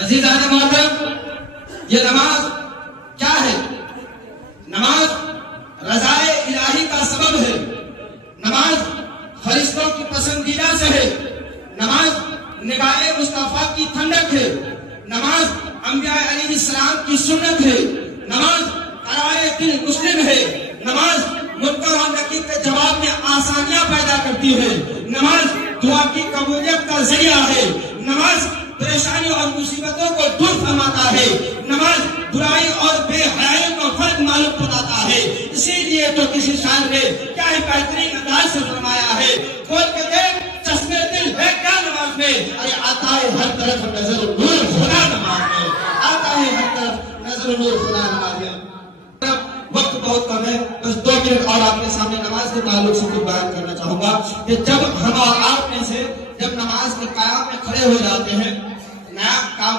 عزیزان محترم، یہ نماز کیا ہے؟ نماز رضائے الہی کا سبب ہے، نماز فرشتوں کی پسندیدہ سے ہے، نماز نگاہ مصطفیٰ کی ٹھنڈک ہے، نماز انبیاء علیہ السلام کی سنت ہے، نماز قرار دل مسلم ہے، نماز منکر و نکیر کے جواب میں آسانیاں پیدا کرتی ہے، نماز دعا کی قبولیت کا ذریعہ ہے، نماز پریشانیوں اور مصیبتوں کو دور فرماتا ہے، نماز برائی اور بے حیائی کو فرق معلوم بتاتا ہے۔ اسی لیے تو کسی شاعر نے کیا ہی بہترین انداز سے فرمایا ہے، کھول کے دیکھ چشمے دل ہے کیا نماز میں، ارے آتا ہے ہر طرف نظر نور خدا نماز میں، آتا ہے ہر طرف نظر نور خدا نماز میں۔ وقت بہت کم ہے، بس 2 منٹ اور آپ کے سامنے نماز کے تعلق سے کچھ بیان کرنا چاہوں گا کہ جب ہم اور آپ میں سے جب نماز کے قیام میں کھڑے ہو جاتے ہیں،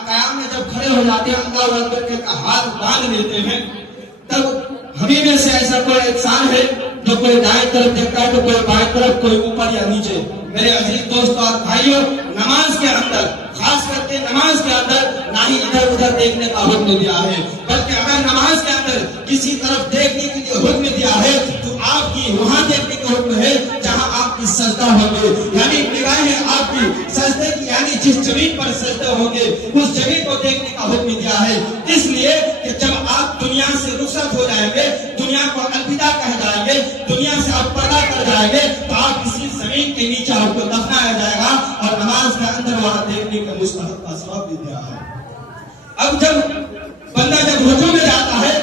قیام میں جب کھڑے ہو جاتے ہیں، اللہ اکبر کے ہاتھ باندھ لیتے ہیں، تب ہمیں میں سے ایسا کوئی انسان ہے جو کوئی دائیں طرف دیکھتا ہے تو کوئی بائیں طرف، کوئی اوپر یا نیچے۔ میرے عزیز دوستوں اور بھائیوں، نماز کے اندر خاص کر کے نماز کے اندر نہ ہی ادھر ادھر دیکھنے کا حکم دیا ہے، بلکہ اگر نماز کے اندر کسی طرف دیکھنے کے لیے حکم دیا ہے تو آپ کی وہاں دیکھنے کا حکم ہے جہاں آپ کی سجدہ ہوگے، یعنی نگاہیں آپ کی سجدے کی، یعنی جس زمین پر سجدہ ہوگے اس زمین کو دیکھنے کا حکم دیا ہے۔ اس لیے کہ جب آپ دنیا سے رخصت ہو جائیں گے، دنیا کو الوداع کہہ جائیں گے، دنیا سے آپ پردہ کر جائیں گے تو آپ کسی زمین کے نیچے آپ کو دفنایا جائے گا، اور نماز کے اندر وہاں دیکھنے کا مستحق کا ثواب بھی دیا ہے۔ اب جب بندہ جب رکوع میں جاتا ہے،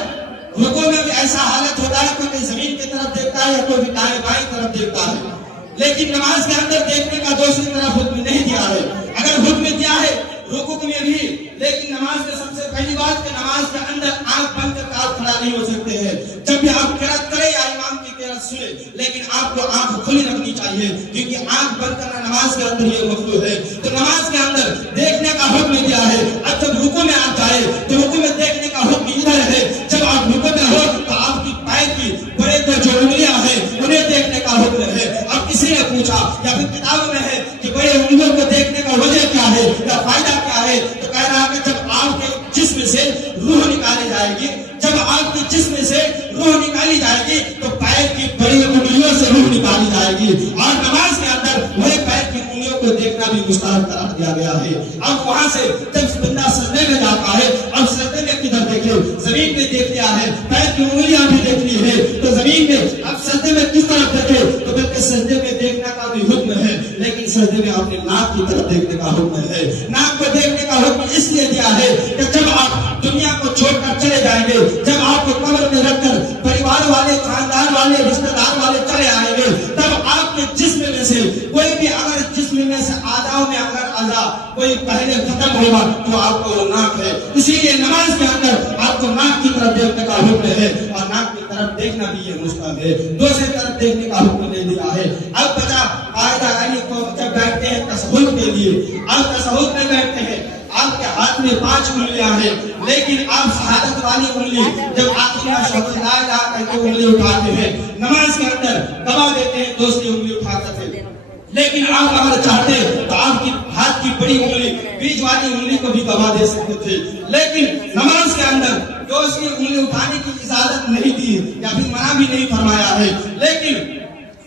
رکوع میں بھی ایسا حالت ہوتا ہے کہ کوئی زمین کی طرف دیکھتا ہے یا کوئی دائیں بائیں طرف دیکھتا ہے، لیکن نماز کے اندر دیکھنے کا دوسری طرف حکم نہیں دیا ہے۔ اگر حکم دیا ہے رکوع میں بھی، لیکن نماز میں سب سے پہلی بات کہ نماز کے اندر آنکھ بند کر آپ کھڑا نہیں ہو سکتے ہیں۔ جب بھی آپ قرات کریں یا امام کی قرات سنیں، لیکن آپ کو آنکھ کھلی رکھنی چاہیے، کیونکہ آنکھ بند کرنا نماز کے اندر یہ مطلوب ہے۔ تو نماز کے اندر دیکھنے کا حکم دیا ہے۔ اب جب رکوع میں آپ جائیں تو رکوع میں دیکھنے کا حکم ادھر ہے، جب آپ رکوع میں ہو تو آپ کی پیر کی بڑے جو انگلیاں ہیں انہیں دیکھنے کا حکم ہے۔ اب کسی نے پوچھا یا پھر کتاب میں ہے کہ بڑے انگلیوں کو دیکھنے کا وجہ کیا ہے یا فائدہ کیا ہے، تو کہہ رہا کہ جب آپ کے جسم سے روح نکالی جائے گی، جب آپ کے جسم سے روح نکالی جائے گی تو پیر کی بڑی انگلیوں سے روح نکالی جائے گی، اور نماز کے اندر وہی پیر کی انگلیوں کو دیکھنا بھی مستحب قرار دیا گیا ہے۔ اب وہاں سے جب بندہ سجدے میں جاتا ہے، اب سجدے میں کدھر دیکھے، زمین پہ دیکھ لیا ہے، پیر کی انگلیاں بھی دیکھ لی ہے تو زمین میں اب سجدے میں کس طرف دیکھے، تو بلکہ سجدے میں دیکھنے کا بھی حکم ہے، لیکن سجدے میں اپنے ناک کی طرف دیکھنے کا حکم ہے۔ ناک کو دیکھنے کا حکم اس لیے دیا ہے کہ جب آپ دنیا کو چھوڑ کر چلے جائیں گے، جب آپ کو قبر میں رکھ کر پریوار والے، خاندان والے، رشتہ دار والے چلے آئیں گے، تب آپ کے جسم میں سے کوئی بھی اگر جسم میں سے اعضاء میں اگر اعضاء کوئی پہلے ختم ہوگا تو آپ کو وہ ناک ہے۔ اسی لیے نماز کے اندر آپ کو ناک کی طرف دیکھنے کا حکم ہے، اور ناک کی طرف دیکھنا بھی یہ مستحب ہے، دوسری طرف دیکھنے کا حکم نہیں دیا ہے۔ اب بچا قاعدہ یعنی کو جب بیٹھتے ہیں تشہد کے لیے، آپ تشہد میں بیٹھتے ہیں، آپ کے ہاتھ میں 5 انگلیاں ہیں، لیکن آپ شہادت والی انگلی جب آخری اشہد لا الہ کہہ کے انگلی اٹھاتے ہیں، نماز کے اندر دبا دیتے ہیں، دوسری انگلی اٹھاتے ہیں، لیکن آپ اگر چاہتے تو آپ کی ہاتھ کی بڑی انگلی بیچ والی انگلی کو بھی دبا دے سکتے تھے، لیکن نماز کے اندر دوسری انگلی اٹھانے کی اجازت نہیں دی یا پھر منع بھی نہیں فرمایا ہے، لیکن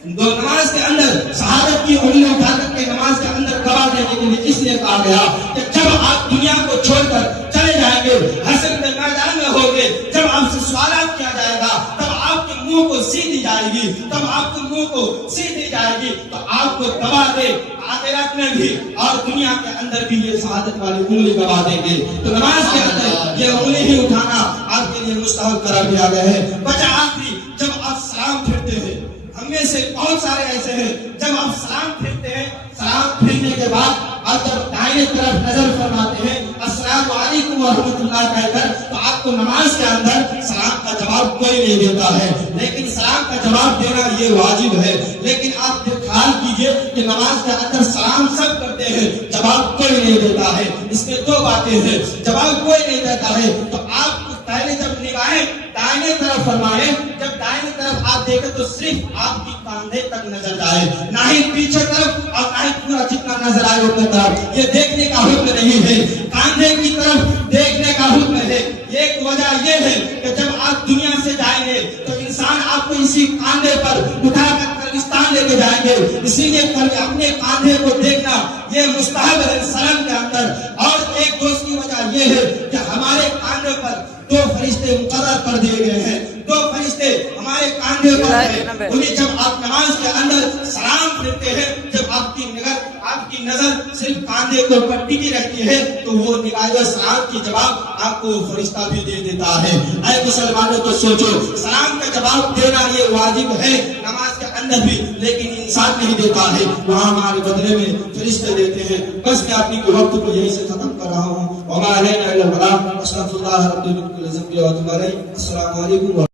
نماز کے اندر شہادت کی انگلی اٹھا کر کے نماز کے اندر دبا دینے کے لیے اس لیے کہا گیا کہ جب آپ دنیا کو چھوڑ کر چلے جائیں گے، حشر کے میدان میں ہوگے، جب آپ سے سوالات کیا جائے گا، تب آپ کے منہ کو سی دی جائے گی، تب آپ کے منہ کو سی دی جائے گی تو آپ کو دبا دے، آخرت میں بھی اور دنیا کے اندر بھی یہ شہادت والی انگلی دبا دیں گے۔ تو نماز کے اندر یہ انگلی ہی اٹھانا آپ کے لیے مستحب قرار دیا گیا ہے۔ بچہ آخری جب آپ سلام پھرتے ہیں، ہم میں سے بہت سارے ایسے ہیں جب آپ سلام پھرتے ہیں، سلام پھرنے کے بعد آپ جب دائیں طرف نظر فرماتے ہیں السلام علیکم ورحمۃ اللہ کہہ کر، تو آپ کو نماز کے اندر سلام کا جواب کوئی نہیں دیتا ہے، لیکن سلام کا جواب دینا یہ واجب ہے۔ لیکن آپ خیال کیجئے کہ نماز کے اندر سلام سب کرتے ہیں، جواب کوئی نہیں دیتا ہے۔ اس میں 2 باتیں ہیں، جواب کوئی نہیں دیتا ہے تو آپ پہلے جب نگاہیں دائیں طرف فرمائیں، جب دائیں طرف آپ دیکھیں تو صرف آپ کی کاندھے تک نظر آئے، نہ ہی پیچھے طرف اور نہ ہی پورا جتنا نظر آئے اتنا طرف، یہ دیکھنے کا حکم نہیں ہے۔ کاندھے کی طرف دیکھنے کا حکم ہے. ایک وجہ یہ ہے کہ جب آپ دنیا سے جائیں گے تو انسان آپ کو اسی کاندھے پر اٹھا کر قبرستان لے کے جائیں گے. اسی لیے اپنے کاندھے کو دیکھنا یہ مستحب ہے سلام کے اندر. اور ایک دوسری وجہ یہ ہے کہ ہمارے کاندھے پر دو فرشتے مقرر کر دیے گئے ہیں. دو فرشتے ہمارے کاندھے پر ہیں. انہیں جب آپ نماز کے اندر سلام پھیرتے ہیں, جب آپ کی نظر صرف کاندھے کے اوپر ٹکی رہتی ہے تو وہ نگاہ سلام کی جواب آپ کو فرشتہ بھی دے دیتا ہے. اے مسلمانوں تو سوچو, سلام کا جواب دینا یہ واجب ہے نماز کے اندر بھی, لیکن انسان نہیں دیتا ہے, وہاں ہمارے بدلے میں فرشتے دیتے ہیں. بس میں اپنی وقت کو یہی سے ختم کر رہا ہوں. وما علینا الا البلاغ. استغفر اللہ رب العزت و جل. السلام علیکم.